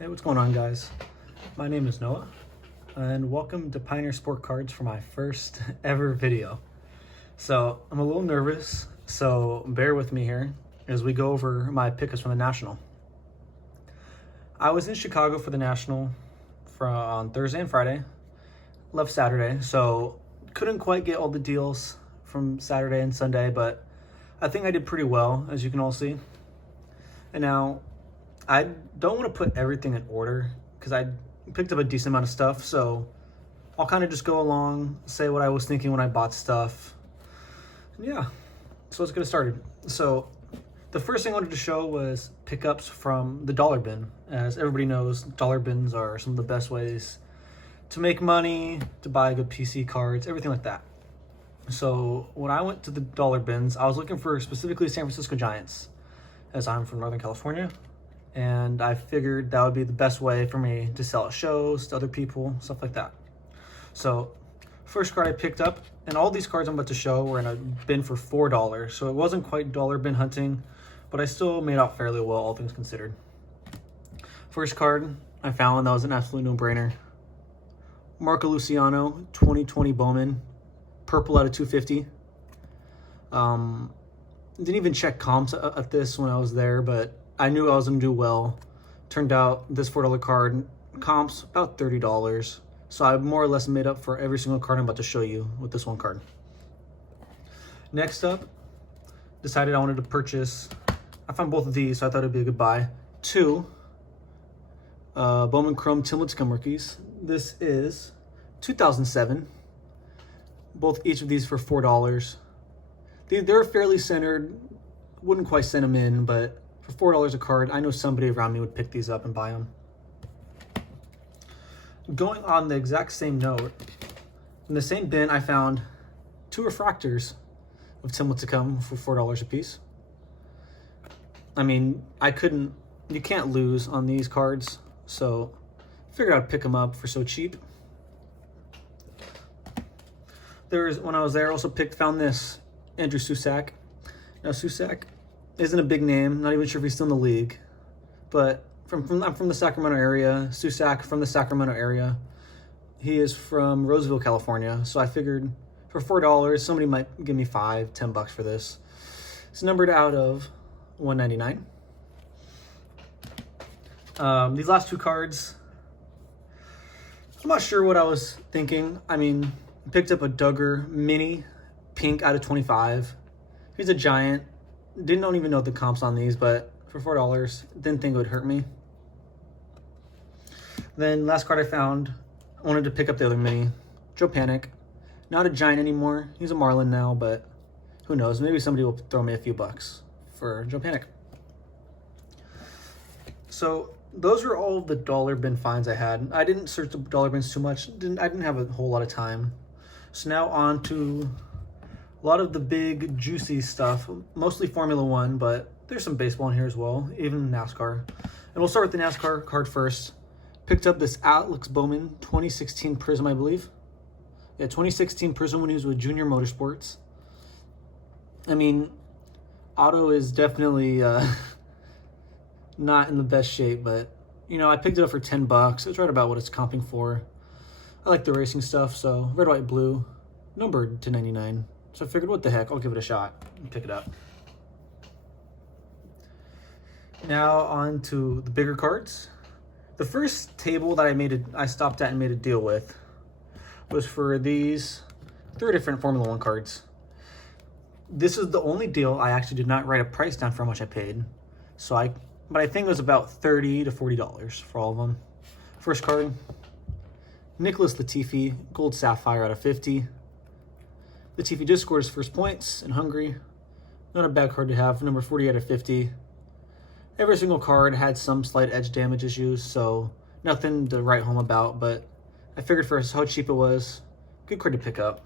Hey, what's going on, guys? My name is Noah, and welcome to Pioneer Sport Cards for my first ever video. So, I'm a little nervous, so bear with me here as we go over my pickups from the National. I was in Chicago for the National on Thursday and Friday, left Saturday, so couldn't quite get all the deals from Saturday and Sunday, but I think I did pretty well, as you can all see. And now, I don't want to put everything in order because I picked up a decent amount of stuff, so I'll kind of just go along, say what I was thinking when I bought stuff. And yeah, so let's get started. So the first thing I wanted to show was pickups from the dollar bin. As everybody knows, dollar bins are some of the best ways to make money, to buy good PC cards, everything like that. So when I went to the dollar bins, I was looking for specifically San Francisco Giants, as I'm from Northern California. And I figured that would be the best way for me to sell at shows to other people, stuff like that. So first card I picked up, and all these cards I'm about to show were in a bin for $4, so it wasn't quite dollar bin hunting, but I still made out fairly well, all things considered. First card I found that was an absolute no-brainer. Marco Luciano, 2020 Bowman, purple out of 250. Didn't even check comps at this when I was there, but I knew I was going to do well. Turned out this $4 card comps about $30. So I more or less made up for every single card I'm about to show you with this one card. Next up, decided I wanted to purchase, I found both of these, so I thought it'd be a good buy. Two Bowman Chrome Tim Lincecum rookies. This is 2007. Each of these for $4. They're fairly centered. Wouldn't quite send them in, but for $4 a card, I know somebody around me would pick these up and buy them. Going on the exact same note, in the same bin, I found two refractors of Tim Lincecum for $4 a piece. I mean, you can't lose on these cards, so I figured I'd pick them up for so cheap. When I was there, I also found this Andrew Susac. Now, Susac isn't a big name, not even sure if he's still in the league, but I'm from the Sacramento area. Susac from the Sacramento area. He is from Roseville, California, so I figured for $4, somebody might give me $5-10 for this. It's numbered out of 199. These last two cards, I'm not sure what I was thinking. I mean, I picked up a Duggar Mini Pink out of 25. He's a giant. Don't even know the comps on these, but for $4, didn't think it would hurt me. Then last card I found, I wanted to pick up the other mini, Joe Panik. Not a giant anymore. He's a Marlin now, but who knows? Maybe somebody will throw me a few bucks for Joe Panik. So those are all the dollar bin finds I had. I didn't search the dollar bins too much. I didn't have a whole lot of time. So now on to a lot of the big juicy stuff, mostly Formula One, but there's some baseball in here as well, even NASCAR. And we'll start with the NASCAR card first. Picked up this Alex Bowman 2016 Prism, I believe. Yeah, 2016 Prism when he was with Junior Motorsports. I mean, auto is definitely not in the best shape, but you know, I picked it up for $10. It's right about what it's comping for. I like the racing stuff, so red, white, blue, numbered to 99. So I figured, what the heck, I'll give it a shot and pick it up. Now on to the bigger cards. The first table that I stopped at and made a deal with was for these 3 different Formula One cards. This is the only deal I actually did not write a price down for how much I paid. But I think it was about $30 to $40 for all of them. First card, Nicholas Latifi, Gold Sapphire out of 50. Latifi just scored his first points in Hungary. Not a bad card to have, number 40 out of 50. Every single card had some slight edge damage issues, so nothing to write home about, but I figured for how cheap it was, good card to pick up.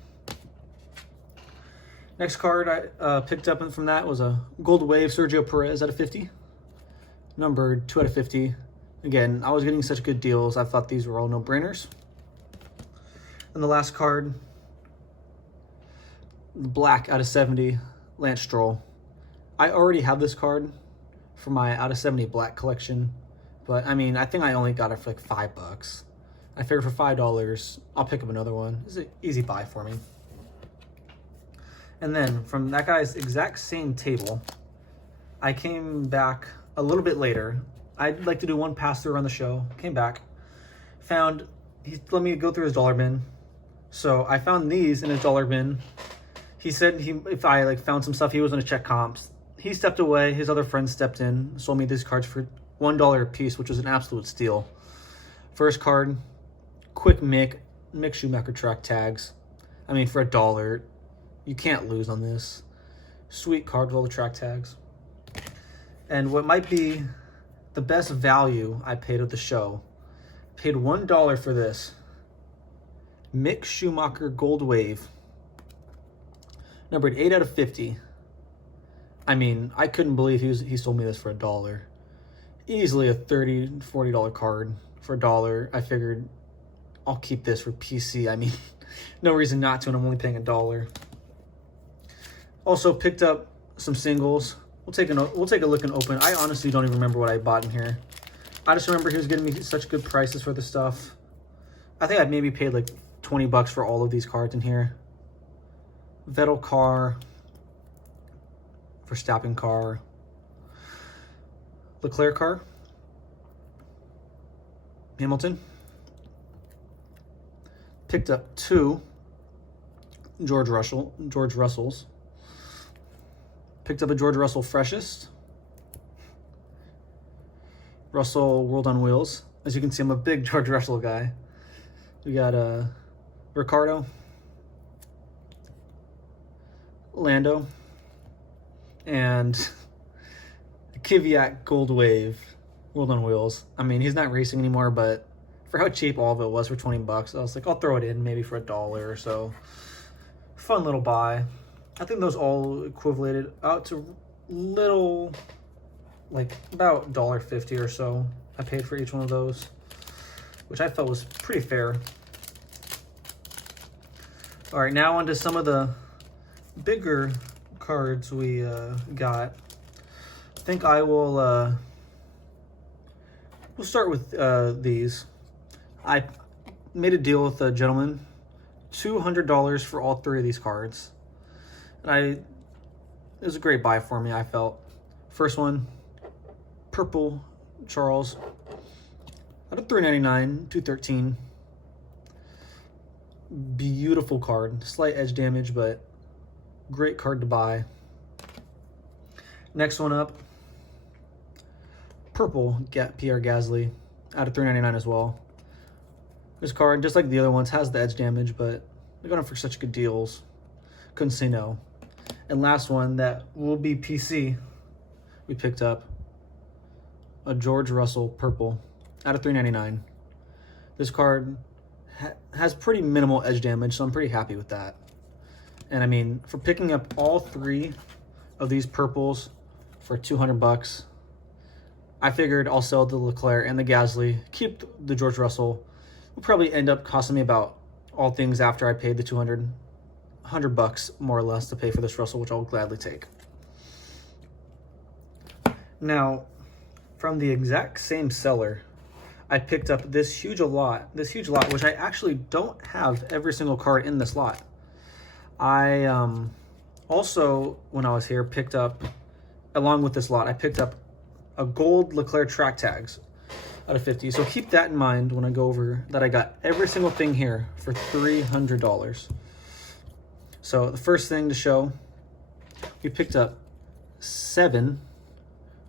Next card I picked up from that was a Gold Wave Sergio Perez out of 50. Numbered 2 out of 50. Again, I was getting such good deals, I thought these were all no-brainers. And the last card, black out of 70, Lance Stroll. I already have this card for my out of 70 black collection, But I mean, I think I only got it for like $5. I figured for $5, I'll pick up another one. It's an easy buy for me. And then from that guy's exact same table, I came back a little bit later. I'd like to do one pass through on the show. Came back, found, he let me go through his dollar bin. So I found these in his dollar bin. He said if I like found some stuff, he was gonna check comps. He stepped away, his other friend stepped in, sold me these cards for $1 a piece, which was an absolute steal. First card, quick Mick Schumacher track tags. I mean, for $1, you can't lose on this. Sweet card with all the track tags. And what might be the best value I paid at the show, paid $1 for this. Mick Schumacher Gold Wave. Numbered 8 out of 50. I mean, I couldn't believe he sold me this for $1. Easily a $30, $40 card for $1. I figured I'll keep this for PC. I mean, no reason not to, and I'm only paying $1. Also picked up some singles. We'll take a look and open. I honestly don't even remember what I bought in here. I just remember he was getting me such good prices for the stuff. I think I maybe paid like $20 for all of these cards in here. Vettel car, Verstappen car, Leclerc car, Hamilton. Picked up 2 George Russells. Picked up a George Russell Freshest. Russell World on Wheels. As you can see, I'm a big George Russell guy. We got Ricardo, Lando, and Kvyat Gold Wave World on Wheels. I mean, he's not racing anymore, but for how cheap all of it was for $20, I was like, I'll throw it in maybe for $1 or so. Fun little buy. I think those all equivalated out to little, like about $1.50 or so I paid for each one of those, which I felt was pretty fair. All right, now onto some of the bigger cards we got. I think I will, we'll start with these. I made a deal with a gentleman, $200 for all 3 of these cards. And it was a great buy for me, I felt. First one, Purple Charles, out of $3.99, $2.13. Beautiful card, slight edge damage, but great card to buy. Next one up, Purple Pierre Gasly, out of $3.99 as well. This card, just like the other ones, has the edge damage, but they got them for such good deals. Couldn't say no. And last one that will be PC, we picked up a George Russell Purple out of $3.99. This card has pretty minimal edge damage, so I'm pretty happy with that. And I mean, for picking up all 3 of these purples for $200, I figured I'll sell the Leclerc and the Gasly, keep the George Russell. Will probably end up costing me about all things after I paid the $100 more or less to pay for this Russell, which I'll gladly take. Now, from the exact same seller, I picked up this huge lot, which I actually don't have every single card in this lot. I also, when I was here, picked up, along with this lot, I picked up a gold Leclerc track tags out of 50. So keep that in mind when I go over that I got every single thing here for $300. So the first thing to show, we picked up 7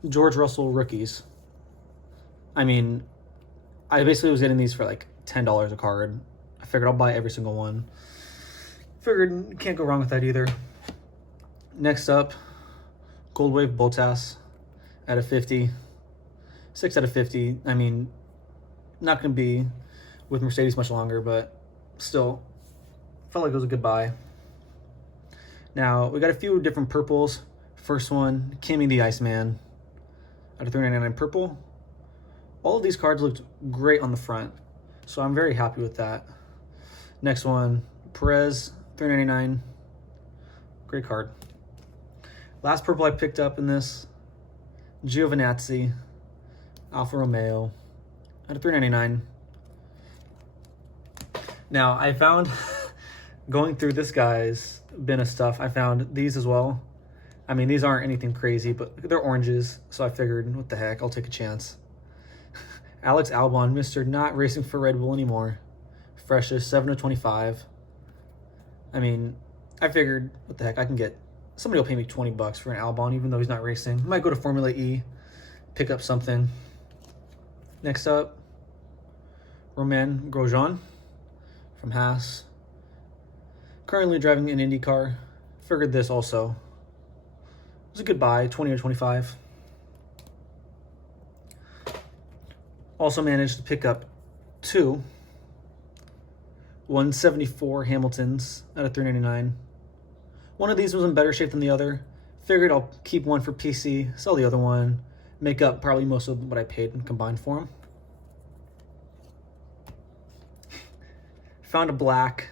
George Russell rookies. I mean, I basically was getting these for like $10 a card. I figured I'll buy every single one. Figured can't go wrong with that either. Next up, Gold Wave Bottas out of 50. 6 out of 50. I mean, not going to be with Mercedes much longer, but still felt like it was a good buy. Now, we got a few different purples. First one, Kimi the Iceman out of $3.99 purple. All of these cards looked great on the front, so I'm very happy with that. Next one, Perez, $3.99. Great card. Last purple I picked up in this, Giovinazzi, Alfa Romeo at a $3.99. Now, I found, going through this guy's bin of stuff, I found these as well. I mean, these aren't anything crazy, but they're oranges, so I figured, what the heck, I'll take a chance. Alex Albon, Mr. Not Racing for Red Bull Anymore. Freshest, 7/25. I mean, I figured, what the heck, I can get, somebody will pay me 20 bucks for an Albon, even though he's not racing. I might go to Formula E, pick up something. Next up, Romain Grosjean from Haas. Currently driving an Indy car. Figured this also. It was a good buy, 20 or 25. Also managed to pick up two 174 Hamiltons at a $3.99. One of these was in better shape than the other. Figured I'll keep one for PC, sell the other one, make up probably most of what I paid and combined for them. Found a black.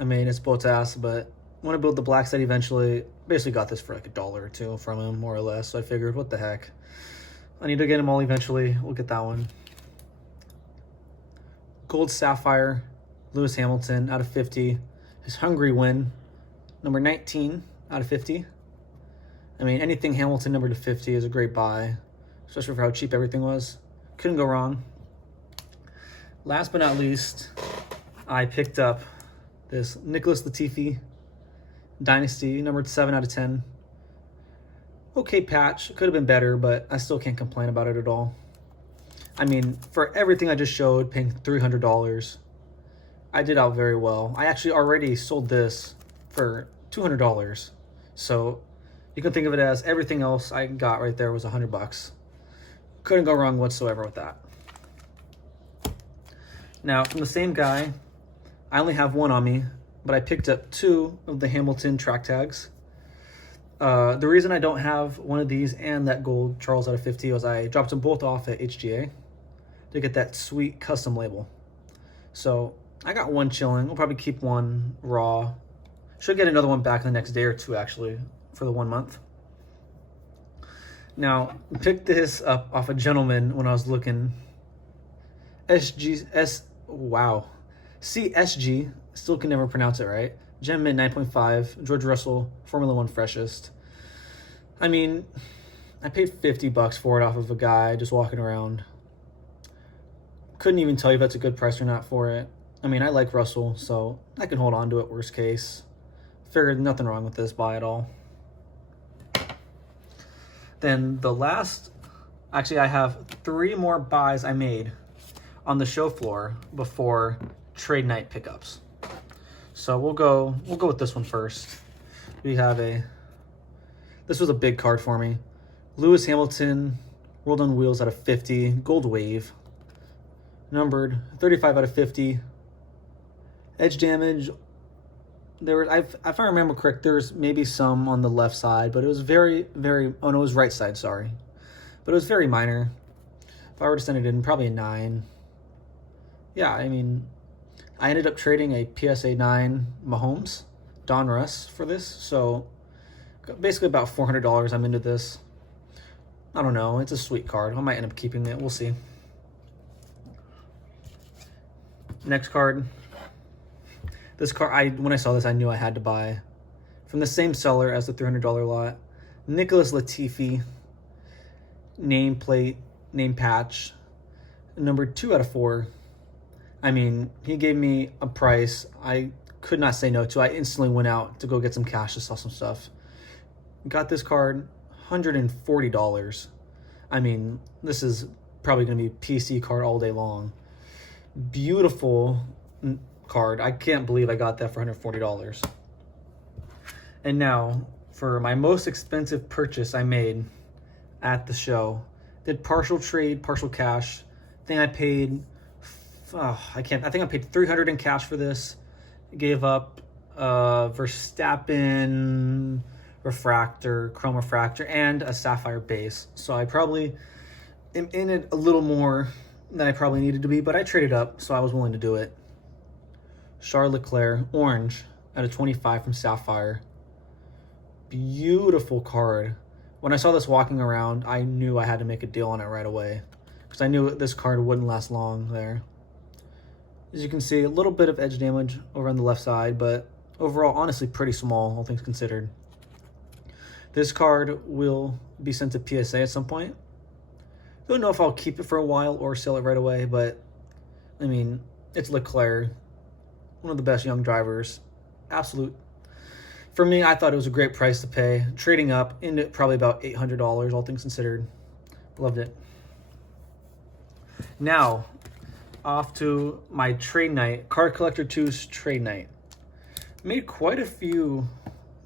I mean, it's Bottas, but want to build the black set eventually. Basically got this for like $1 or $2 from him, more or less. So I figured, what the heck. I need to get them all eventually. We'll get that one. Gold Sapphire, Lewis Hamilton out of 50. His Hungary win, number 19 out of 50. I mean, anything Hamilton numbered to 50 is a great buy, especially for how cheap everything was. Couldn't go wrong. Last but not least, I picked up this Nicholas Latifi Dynasty, numbered 7 out of 10. Okay patch, could have been better, but I still can't complain about it at all. I mean, for everything I just showed, paying $300, I did out very well. I actually already sold this for $200. So you can think of it as everything else I got right there was $100. Couldn't go wrong whatsoever with that. Now, from the same guy, I only have one on me, but I picked up two of the Hamilton track tags. The reason I don't have one of these and that gold Charles out of 50 was I dropped them both off at HGA to get that sweet custom label. So I got one chilling. We'll probably keep one raw. Should get another one back in the next day or two, actually, for the 1 month. Now, picked this up off a gentleman when I was looking. CSG, still can never pronounce it right. Gem Mint 9.5, George Russell, Formula One freshest. I mean, I paid 50 bucks for it off of a guy just walking around. Couldn't even tell you if that's a good price or not for it. I mean, I like Russell, so I can hold on to it worst case. Figured nothing wrong with this buy at all. Then the last, actually I have 3 more buys I made on the show floor before trade night pickups. So we'll go with this one first. We have this was a big card for me. Lewis Hamilton, rolled on wheels out of 50, gold wave, numbered 35 out of 50. Edge damage, there were, if I remember correct, there's maybe some on the left side, but it was very, oh no, it was right side, sorry. But it was very minor. If I were to send it in, probably a 9. Yeah, I mean, I ended up trading a PSA 9 Mahomes, Donruss, for this. So basically about $400 I'm into this. I don't know. It's a sweet card. I might end up keeping it. We'll see. Next card. This card, when I saw this, I knew I had to buy. From the same seller as the $300 lot. Nicholas Latifi. Nameplate, name patch. Number 2 out of 4. I mean, he gave me a price I could not say no to. I instantly went out to go get some cash to sell some stuff. Got this card, $140. I mean, this is probably going to be PC card all day long. Beautiful card. I can't believe I got that for $140. And now, for my most expensive purchase I made at the show, did partial trade, partial cash. I think I paid... I think I paid $300 in cash for this. Gave up Verstappen refractor, chrome refractor, and a sapphire base. So I probably am in it a little more than I probably needed to be, but I traded up, so I was willing to do it. Charles Leclerc, orange, at a 25 from Sapphire. Beautiful card. When I saw this walking around, I knew I had to make a deal on it right away. because I knew this card wouldn't last long there. As you can see, a little bit of edge damage over on the left side, but overall, honestly, pretty small, all things considered. This card will be sent to PSA at some point. Don't know if I'll keep it for a while or sell it right away, but I mean, it's Leclerc, one of the best young drivers. Absolute. For me, I thought it was a great price to pay. Trading up into probably about $800, all things considered. Loved it. Now, off to my trade night, Card Collector 2's trade night. Made quite a few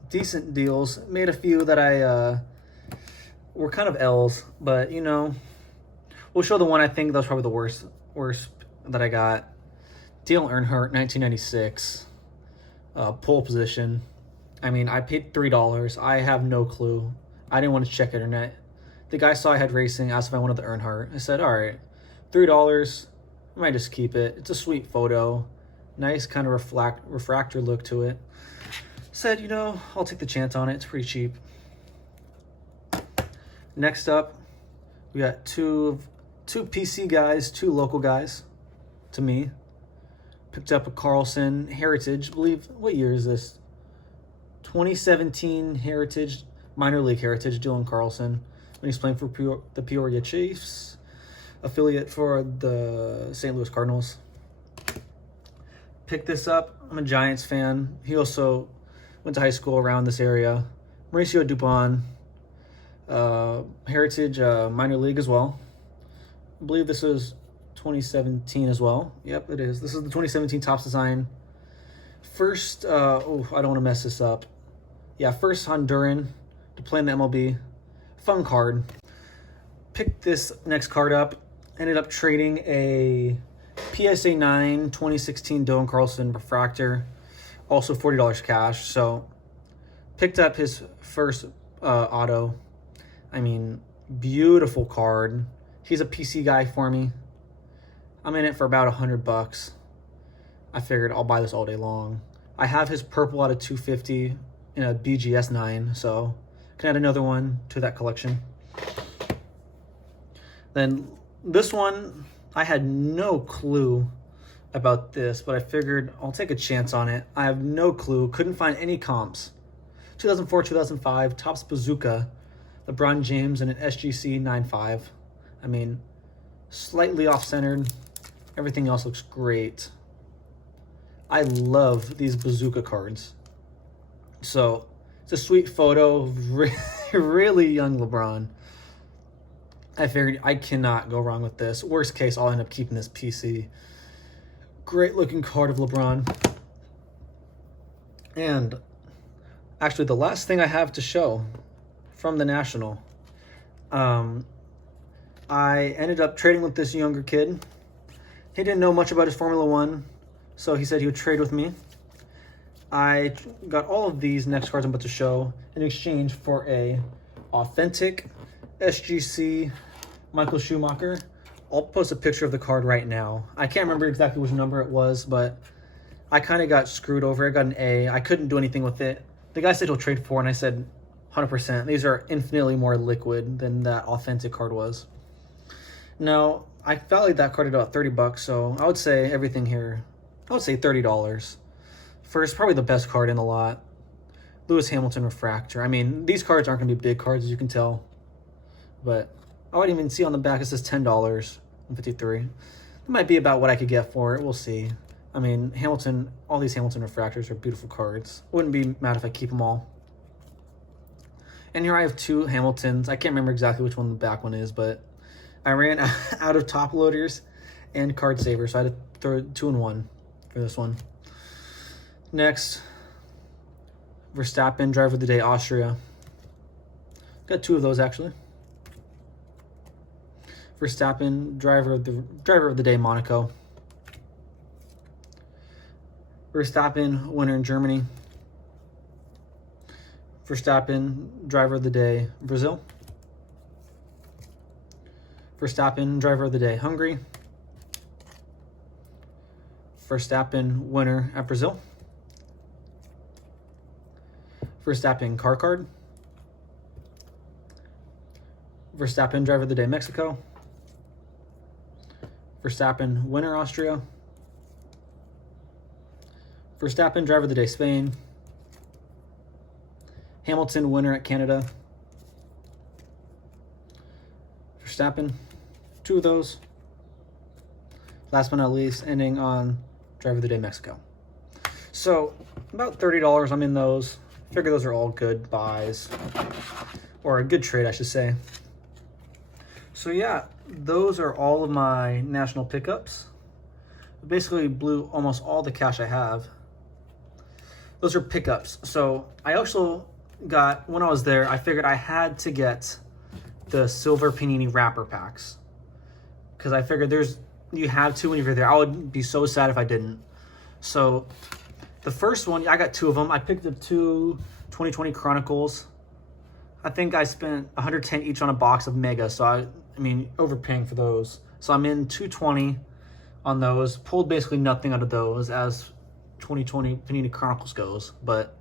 decent deals. Made a few that I were kind of L's, but you know, we'll show the one I think that was probably the worst that I got. Dale Earnhardt, 1996, pole position. I mean, I paid $3. I have no clue. I didn't want to check internet. The guy saw I had racing, asked if I wanted the Earnhardt. I said, all right, $3. I might just keep it. It's a sweet photo. Nice kind of refractor look to it. Said, you know, I'll take the chance on it. It's pretty cheap. Next up, we got two PC guys, two local guys to me. Picked up a Carlson Heritage. I believe, what year is this? 2017 Heritage, minor league Heritage, Dylan Carlson. When he's playing for the Peoria Chiefs, affiliate for the St. Louis Cardinals. Picked this up. I'm a Giants fan. He also went to high school around this area. Mauricio Dupont, Heritage minor league as well. I believe this was 2017 as well. Yep, it is. This is the 2017 Topps Design. First, I don't want to mess this up. Yeah, first Honduran to play in the MLB. Fun card. Picked this next card up. Ended up trading a PSA 9 2016 Dylan Carlson refractor. Also $40 cash. So picked up his first auto. I mean, beautiful card. He's a PC guy for me. I'm in it for about $100. I figured I'll buy this all day long. I have his purple out of 250 in a BGS 9, so can add another one to that collection. Then this one, I had no clue about this, but I figured I'll take a chance on it. I have no clue. Couldn't find any comps. 2004, 2005, Topps Bazooka, LeBron James in an SGC 9.5. I mean, slightly off-centered. Everything else looks great. I love these Bazooka cards. So, it's a sweet photo of really young LeBron. I figured I cannot go wrong with this. Worst case, I'll end up keeping this PC. Great looking card of LeBron. And actually, the last thing I have to show from the National, I ended up trading with this younger kid. He didn't know much about his Formula One, so he said he would trade with me. I got all of these next cards I'm about to show in exchange for a authentic SGC Michael Schumacher. I'll post a picture of the card right now. I can't remember exactly which number it was, but I kind of got screwed over. I got an A. I couldn't do anything with it. The guy said he'll trade for, and I said 100%. These are infinitely more liquid than that authentic card was. Now, I valued that card at about $30, so I would say everything here, I would say $30. First, probably the best card in the lot. Lewis Hamilton Refractor. I mean, these cards aren't going to be big cards, as you can tell. But I wouldn't even see on the back, it says $10.53. It might be about what I could get for it. We'll see. I mean, Hamilton, all these Hamilton Refractors are beautiful cards. Wouldn't be mad if I keep them all. And here I have two Hamiltons. I can't remember exactly which one the back one is, but I ran out of top loaders and card savers, so I had to throw 2 in 1 for this one. Next, Verstappen, Driver of the Day, Austria. Got 2 of those, actually. Verstappen, Driver of the Day, Monaco. Verstappen, winner in Germany. Verstappen, Driver of the Day, Brazil. Verstappen, Driver of the Day, Hungary. Verstappen, winner at Brazil. Verstappen, car card. Verstappen, Driver of the Day, Mexico. Verstappen, winner Austria. Verstappen, driver of the day, Spain. Hamilton, winner at Canada. Verstappen, 2 of those. Last but not least, ending on driver of the day, Mexico. So about $30 I'm in those. Figure those are all good buys, or a good trade, I should say. So yeah, those are all of my national pickups. Basically blew almost all the cash I have. Those are pickups. So I also got, when I was there, I figured I had to get the silver Panini wrapper packs, because I figured you have to when you're there. I would be so sad if I didn't. So the first one, I got 2 of them. I picked up 2 2020 Chronicles. I think I spent $110 each on a box of Mega, so I mean, overpaying for those. So I'm in $220 on those. Pulled basically nothing out of those as 2020 Panini Chronicles goes, but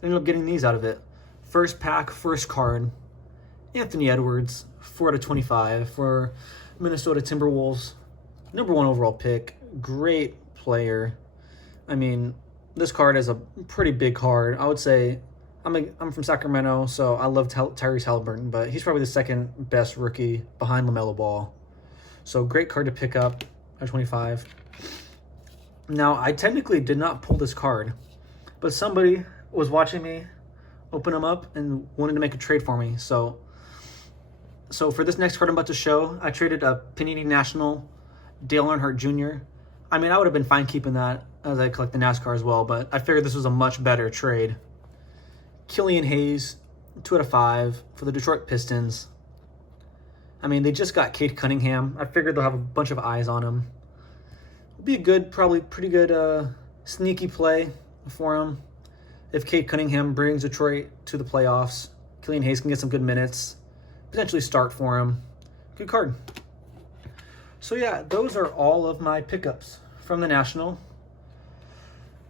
I ended up getting these out of it. First pack, first card, Anthony Edwards, 4/25 for Minnesota Timberwolves. #1 overall pick, great player. I mean, this card is a pretty big card. I would say, I'm from Sacramento, so I love Tyrese Halliburton, but he's probably the second best rookie behind LaMelo Ball. So great card to pick up at 25. Now, I technically did not pull this card, but somebody was watching me open them up and wanted to make a trade for me. So for this next card I'm about to show, I traded a Panini National Dale Earnhardt Jr. I mean, I would have been fine keeping that as I collect the NASCAR as well, but I figured this was a much better trade. Killian Hayes, 2/5 for the Detroit Pistons. I mean, they just got Cade Cunningham. I figured they'll have a bunch of eyes on him. It'll be a good, probably pretty good sneaky play for him. If Cade Cunningham brings Detroit to the playoffs, Killian Hayes can get some good minutes, potentially start for him. Good card. So yeah, those are all of my pickups from the National.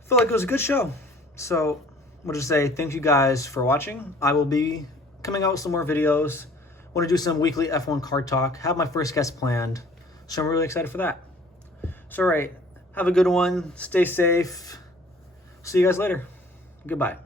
I feel like it was a good show. So I'll just say thank you guys for watching. I will be coming out with some more videos. Want to do some weekly F1 card talk. Have my first guest planned. So I'm really excited for that. So all right, have a good one. Stay safe. See you guys later. Goodbye.